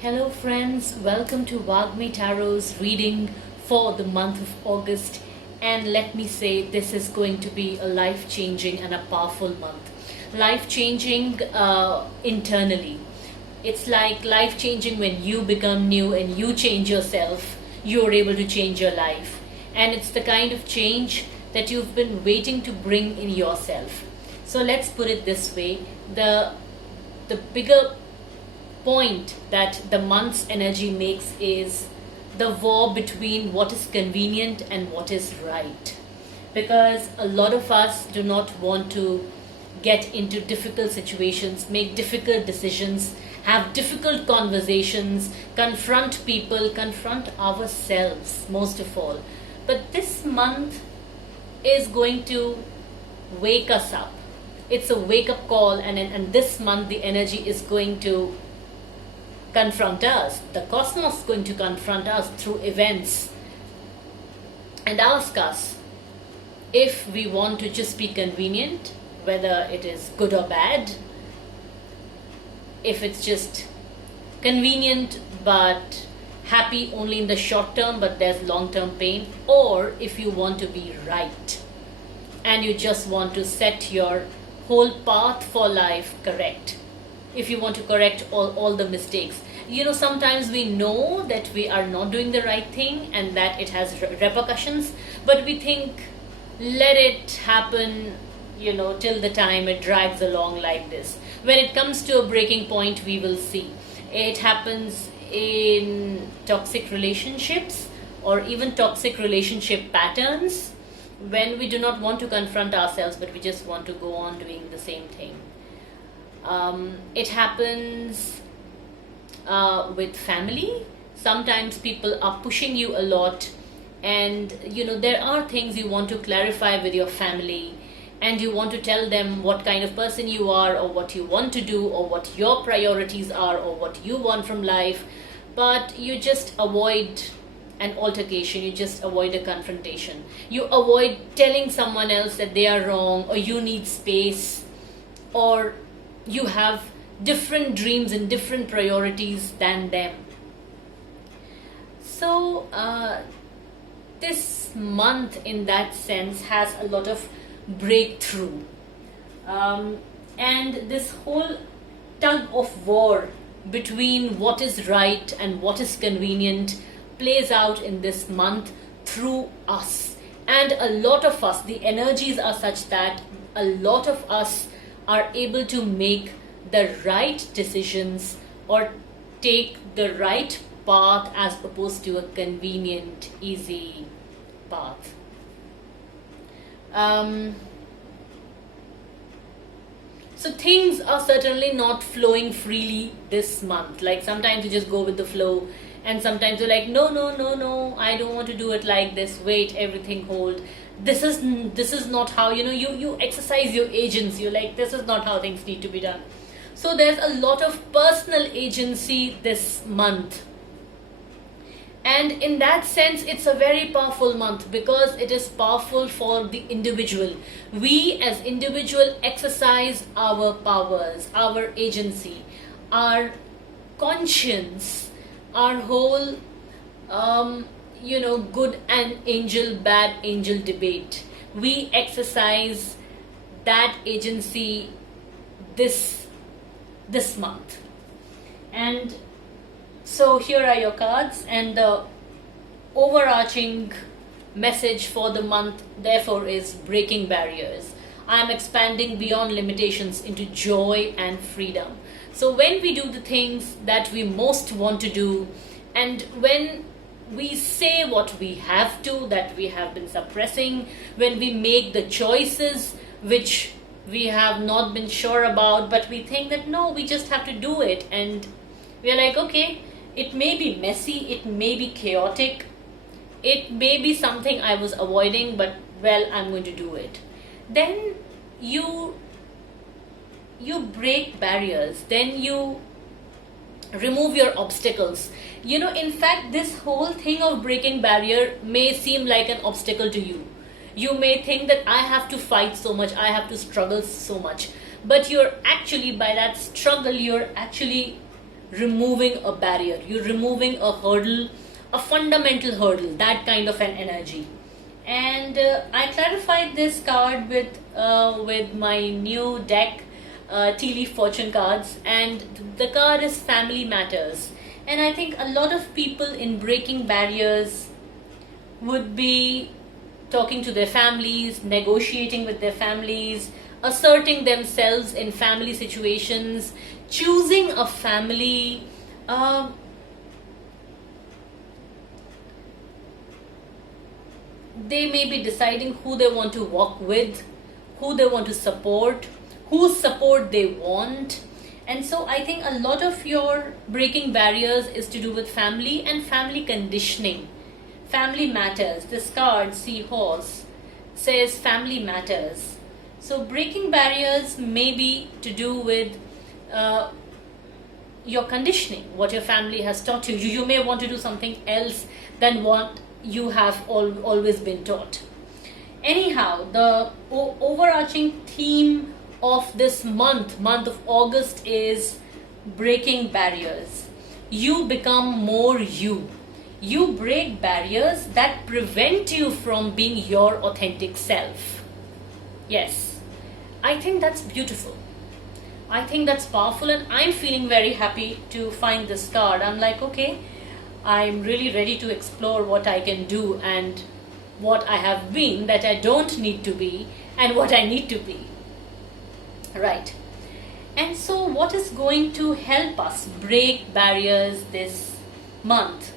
Hello, friends. Welcome to Vaagmi Tarot's reading for the month of August. And let me say, this is going to be a life changing and a powerful month. Life changing internally. It's like life changing when you become new and you change yourself, you're able to change your life. And it's the kind of change that you've been waiting to bring in yourself. So let's put it this way, the bigger point that the month's energy makes is the war between what is convenient and what is right. Because a lot of us do not want to get into difficult situations, make difficult decisions, have difficult conversations, confront people, confront ourselves most of all. But this month is going to wake us up. It's a wake up call, and this month the energy is going to confront us. The cosmos is going to confront us through events and ask us if we want to just be convenient, whether it is good or bad, if it's just convenient but happy only in the short term but there's long term pain, or if you want to be right and you just want to set your whole path for life correct. If you want to correct all the mistakes. Sometimes we know that we are not doing the right thing and that it has repercussions, but we think, let it happen, till the time it drags along like this. When it comes to a breaking point, we will see. It happens in toxic relationships or even toxic relationship patterns when we do not want to confront ourselves, but we just want to go on doing the same thing. It happens with family. Sometimes people are pushing you a lot, and there are things you want to clarify with your family, and you want to tell them what kind of person you are, or what you want to do, or what your priorities are, or what you want from life, but you just avoid an altercation, you just avoid a confrontation, you avoid telling someone else that they are wrong, or you need space, or you have different dreams and different priorities than them. So this month in that sense has a lot of breakthrough, and this whole tug of war between what is right and what is convenient plays out in this month through us. And a lot of us, the energies are such that a lot of us are able to make the right decisions or take the right path as opposed to a convenient, easy path. So things are certainly not flowing freely this month. Like sometimes you just go with the flow, and sometimes you're like, no, I don't want to do it like this. Wait, everything hold. This is not how, you exercise your agency. You're like, this is not how things need to be done. So there's a lot of personal agency this month. And in that sense, it's a very powerful month because it is powerful for the individual. We as individual exercise our powers, our agency, our conscience, our whole, good and angel, bad angel debate. We exercise that agency this month. And so here are your cards, and the overarching message for the month therefore is breaking barriers. I am expanding beyond limitations into joy and freedom. So when we do the things that we most want to do, and when we say what we have to, that we have been suppressing, when we make the choices which we have not been sure about, but we think that no, we just have to do it, and we are like, okay, it may be messy, it may be chaotic, it may be something I was avoiding, but well, I'm going to do it. Then you break barriers, then you remove your obstacles. In fact, this whole thing of breaking barrier may seem like an obstacle to you. You may think that I have to fight so much, I have to struggle so much, but you're actually, by that struggle, you're actually removing a barrier, you're removing a hurdle, a fundamental hurdle, that kind of an energy. And I clarified this card with my new deck, tea leaf fortune cards, and the card is family matters. And I think a lot of people in breaking barriers would be talking to their families, negotiating with their families, asserting themselves in family situations, choosing a family. They may be deciding who they want to walk with, who they want to support, whose support they want. And so I think a lot of your breaking barriers is to do with family and family conditioning. Family matters. This card, Seahorse, says family matters. So breaking barriers may be to do with your conditioning, what your family has taught you. You may want to do something else than what you have always been taught. Anyhow, the overarching theme of this month of August, is breaking barriers. You become more you. You break barriers that prevent you from being your authentic self. Yes, I think that's beautiful. I think that's powerful, and I'm feeling very happy to find this card. I'm like, okay, I'm really ready to explore what I can do and what I have been that I don't need to be, and what I need to be. Right. And so what is going to help us break barriers this month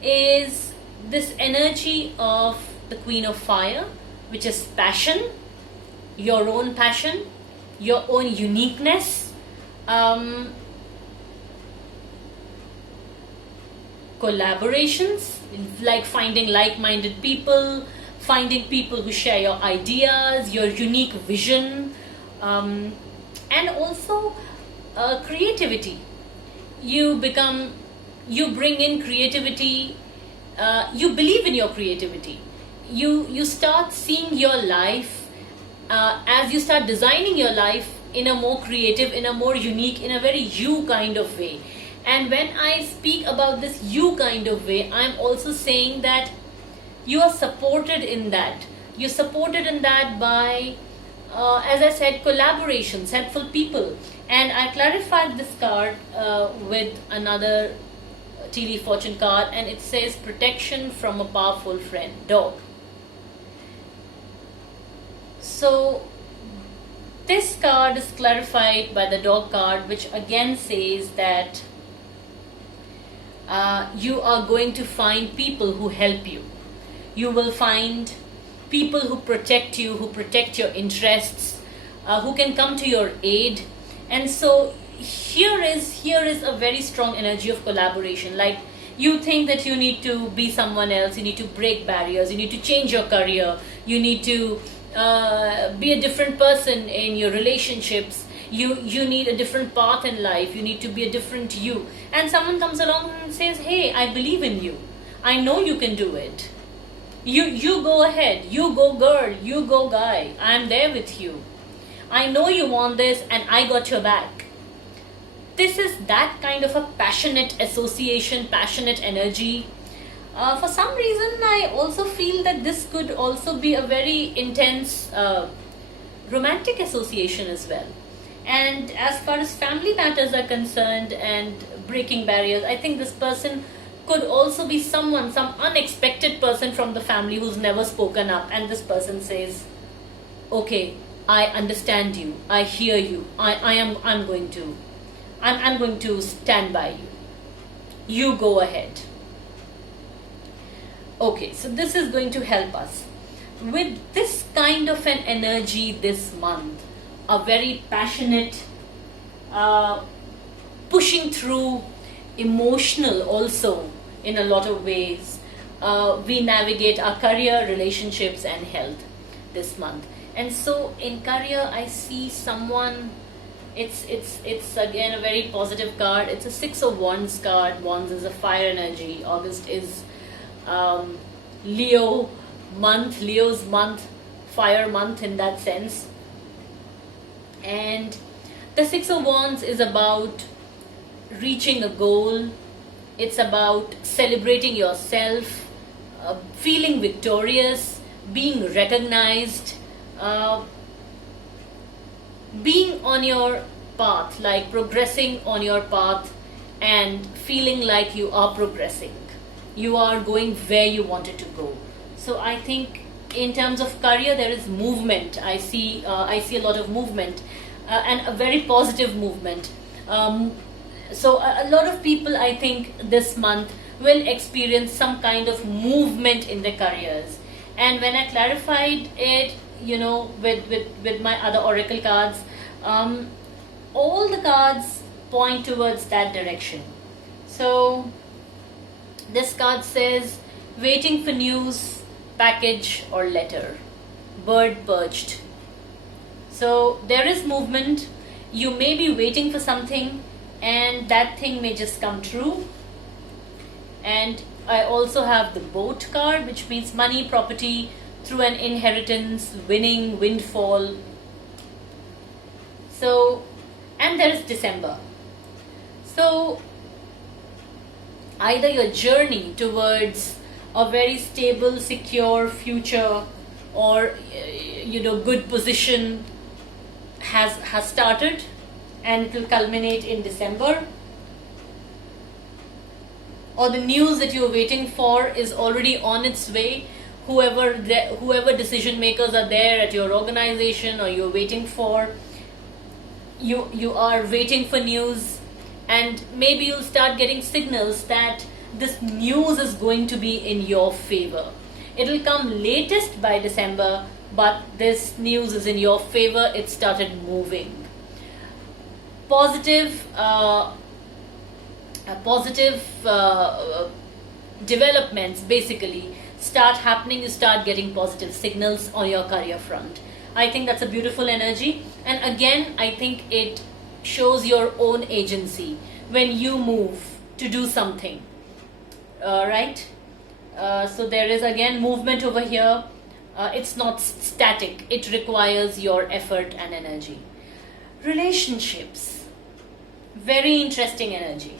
is this energy of the Queen of Fire, which is passion, your own passion, your own uniqueness, collaborations, like finding like-minded people, finding people who share your ideas, your unique vision, and also creativity. You bring in creativity, you believe in your creativity. You start seeing your life, as you start designing your life in a more creative, in a more unique, in a very you kind of way. And when I speak about this you kind of way, I'm also saying that you are supported in that. You're supported in that by, as I said, collaborations, helpful people. And I clarified this card with another tea leaf fortune card, and it says protection from a powerful friend, dog. So this card is clarified by the dog card, which again says that you are going to find people who help you. You will find people who protect you, who protect your interests, who can come to your aid. And so here is a very strong energy of collaboration. Like, you think that you need to be someone else, you need to break barriers, you need to change your career, you need to be a different person in your relationships, you need a different path in life, you need to be a different you. And someone comes along and says, hey, I believe in you, I know you can do it, you go ahead, you go girl, you go guy, I'm there with you, I know you want this and I got your back. This is that kind of a passionate association, passionate energy. For some reason, I also feel that this could also be a very intense romantic association as well. And as far as family matters are concerned and breaking barriers, I think this person could also be someone, some unexpected person from the family who's never spoken up, and this person says, okay, I understand you, I hear you, I'm going to stand by you, you go ahead. Okay, so this is going to help us with this kind of an energy this month, a very passionate, pushing through, emotional also in a lot of ways. We navigate our career, relationships and health this month. And so in career, I see someone, it's again a very positive card. It's a 6 of Wands card. Wands is a fire energy. August is Leo's month, fire month in that sense. And the 6 of Wands is about reaching a goal, it's about celebrating yourself, feeling victorious, being recognized, uh, being on your path, like progressing on your path and feeling like you are progressing. You are going where you wanted to go. So I think in terms of career, there is movement. I see a lot of movement, and a very positive movement. So a lot of people, I think, this month will experience some kind of movement in their careers. And when I clarified it, with my other oracle cards, um, all the cards point towards that direction. So this card says, waiting for news, package or letter, bird perched. So there is movement. You may be waiting for something, and that thing may just come true. And I also have the boat card, which means money, property, through an inheritance, winning, windfall. So, and there is December. So either your journey towards a very stable, secure future, or good position has started, and it will culminate in December, or the news that you're waiting for is already on its way. Whoever decision makers are there at your organization, or you're waiting for, you are waiting for news, and maybe you'll start getting signals that this news is going to be in your favor. It'll come latest by December, but this news is in your favor. It started moving. Positive developments basically start happening. You start getting positive signals on your career front. I think that's a beautiful energy, and again, I think it shows your own agency when you move to do something, right? So there is again movement over here. It's not static. It requires your effort and energy. Relationships, very interesting energy.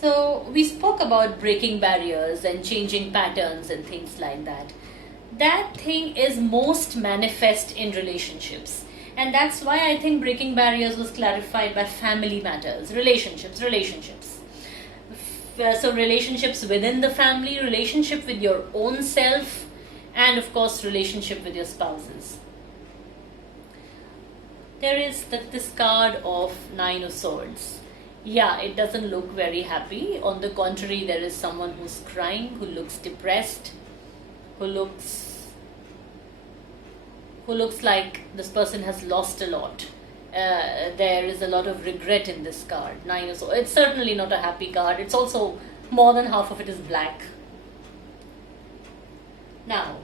So we spoke about breaking barriers and changing patterns and things like that. That thing is most manifest in relationships. And that's why I think breaking barriers was clarified by family matters. Relationships. So relationships within the family, relationship with your own self, and of course relationship with your spouses. There is this card of Nine of Swords. Yeah, it doesn't look very happy. On the contrary, there is someone who's crying, who looks depressed, who looks like this person has lost a lot. There is a lot of regret in this card. Nine of Swords. It's certainly not a happy card. It's also more than half of it is black. Now,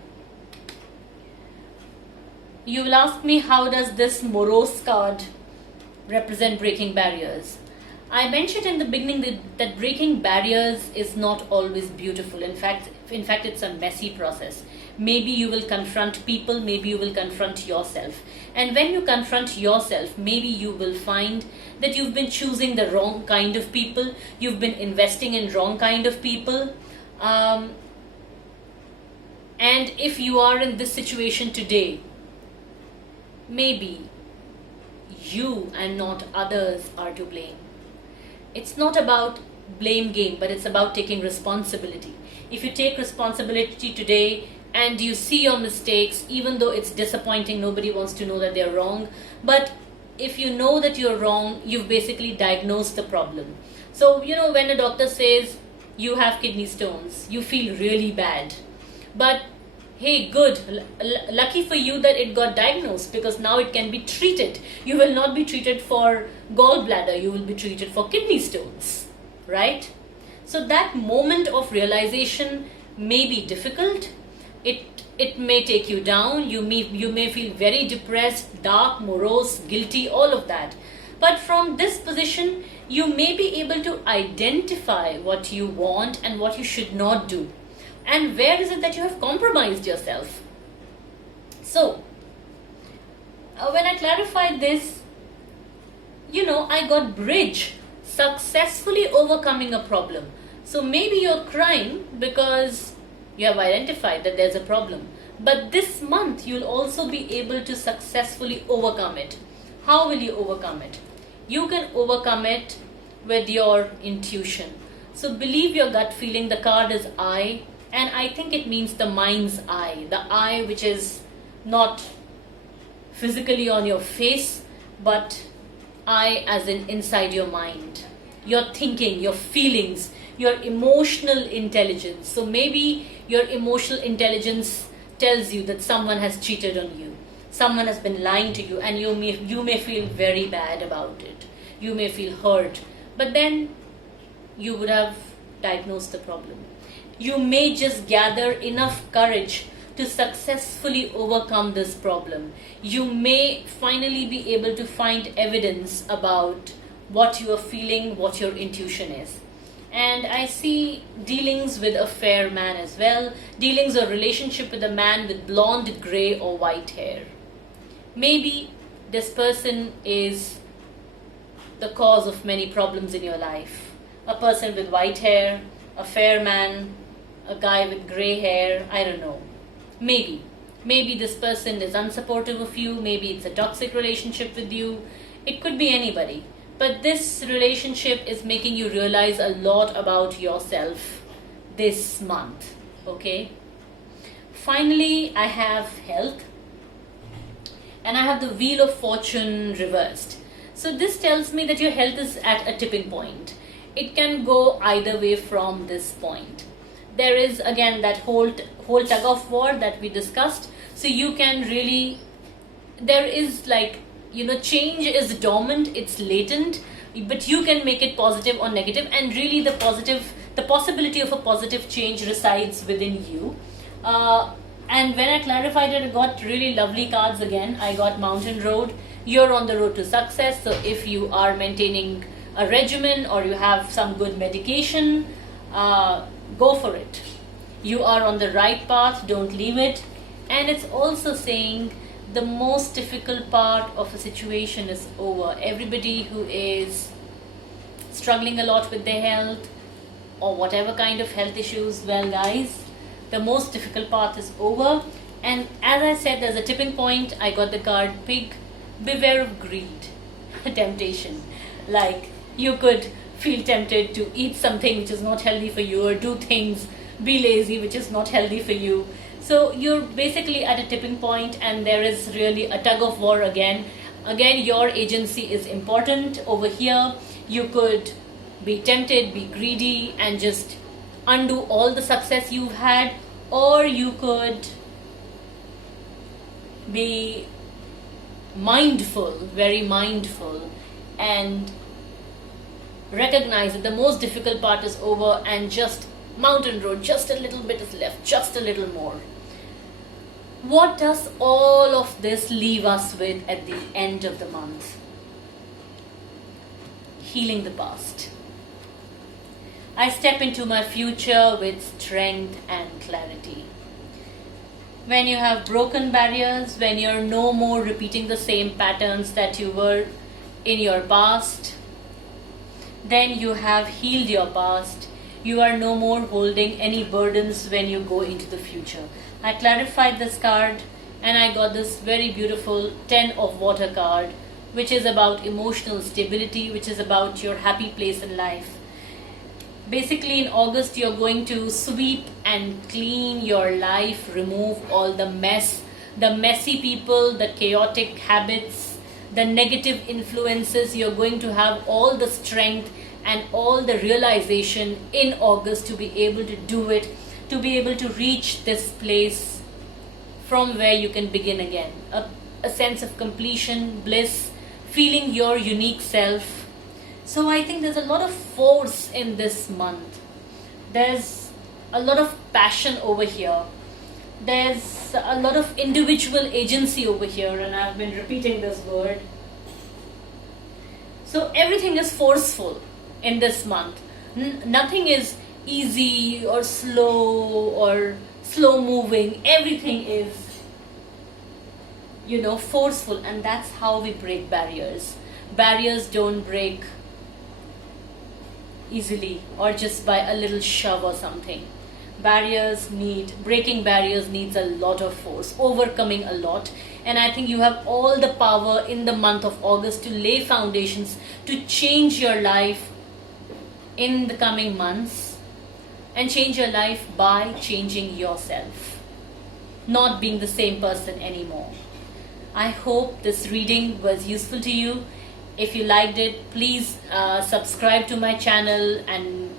you will ask me, how does this morose card represent breaking barriers? I mentioned in the beginning that breaking barriers is not always beautiful. In fact, it's a messy process. Maybe you will confront people, maybe you will confront yourself. And when you confront yourself, maybe you will find that you've been choosing the wrong kind of people, you've been investing in wrong kind of people. And if you are in this situation today, maybe you and not others are to blame. It's not about blame game, but it's about taking responsibility. If you take responsibility today and you see your mistakes, even though it's disappointing, nobody wants to know that they're wrong. But if you know that you're wrong, you've basically diagnosed the problem. So, when a doctor says you have kidney stones, you feel really bad. But hey, good, lucky for you that it got diagnosed, because now it can be treated. You will not be treated for gallbladder, you will be treated for kidney stones, right? So that moment of realization may be difficult. It may take you down. You may feel very depressed, dark, morose, guilty, all of that. But from this position, you may be able to identify what you want and what you should not do. And where is it that you have compromised yourself? So, when I clarified this, I got bridge, successfully overcoming a problem. So maybe you're crying because you have identified that there's a problem. But this month, you'll also be able to successfully overcome it. How will you overcome it? You can overcome it with your intuition. So believe your gut feeling. The card is I, and I think it means the mind's eye. The eye which is not physically on your face, but I as in inside your mind. Your thinking, your feelings, your emotional intelligence. So maybe your emotional intelligence tells you that someone has cheated on you. Someone has been lying to you, and you may feel very bad about it. You may feel hurt. But then you would have diagnosed the problem. You may just gather enough courage to successfully overcome this problem. You may finally be able to find evidence about what you are feeling, what your intuition is. And I see dealings with a fair man as well, dealings or relationship with a man with blonde, grey or white hair. Maybe this person is the cause of many problems in your life. A person with white hair, a fair man, a guy with grey hair, I don't know. Maybe this person is unsupportive of you, maybe it's a toxic relationship with you. It could be anybody. But this relationship is making you realize a lot about yourself this month, okay? Finally, I have health, and I have the Wheel of Fortune reversed. So this tells me that your health is at a tipping point. It can go either way from this point. There is again that whole tug of war that we discussed. So you can really, there is like, change is dormant, it's latent, but you can make it positive or negative, and really the possibility of a positive change resides within you. And when I clarified it, I got really lovely cards again. I got Mountain Road. You're on the road to success. So if you are maintaining a regimen or you have some good medication, go for it. You are on the right path, don't leave it. And it's also saying the most difficult part of a situation is over. Everybody who is struggling a lot with their health or whatever kind of health issues, well guys, the most difficult part is over. And as I said, there's a tipping point. I got the card Pig. Beware of greed, temptation. Like, you could feel tempted to eat something which is not healthy for you, or do things, be lazy, which is not healthy for you. So you're basically at a tipping point, and there is really a tug of war again. Again, your agency is important over here. You could be tempted, be greedy, and just undo all the success you've had, or you could be mindful, very mindful, and recognize that the most difficult part is over, and just Mountain Road, just a little bit is left, just a little more. What does all of this leave us with at the end of the month? Healing the past. I step into my future with strength and clarity. When you have broken barriers, when you're no more repeating the same patterns that you were in your past, then you have healed your past. You are no more holding any burdens when you go into the future. I clarified this card, and I got this very beautiful 10 of Water card, which is about emotional stability, which is about your happy place in life. Basically, in August, you're going to sweep and clean your life, remove all the mess, the messy people, the chaotic habits, the negative influences. You're going to have all the strength and all the realization in August to be able to do it, to be able to reach this place from where you can begin again. A sense of completion, bliss, feeling your unique self. So I think there's a lot of force in this month. There's a lot of passion over here. There's a lot of individual agency over here, and I've been repeating this word. So everything is forceful in this month. Nothing is easy or slow moving. Everything is, forceful, and that's how we break barriers. barriers don't break easily or just by a little shove or something. Breaking barriers needs a lot of force, overcoming a lot. And I think you have all the power in the month of August to lay foundations to change your life in the coming months, and change your life by changing yourself, not being the same person anymore. I hope this reading was useful to you. If you liked it, please subscribe to my channel and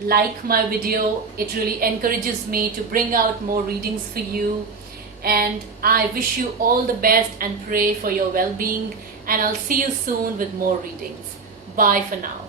like my video. It really encourages me to bring out more readings for you. And I wish you all the best and pray for your well-being. And I'll see you soon with more readings. Bye for now.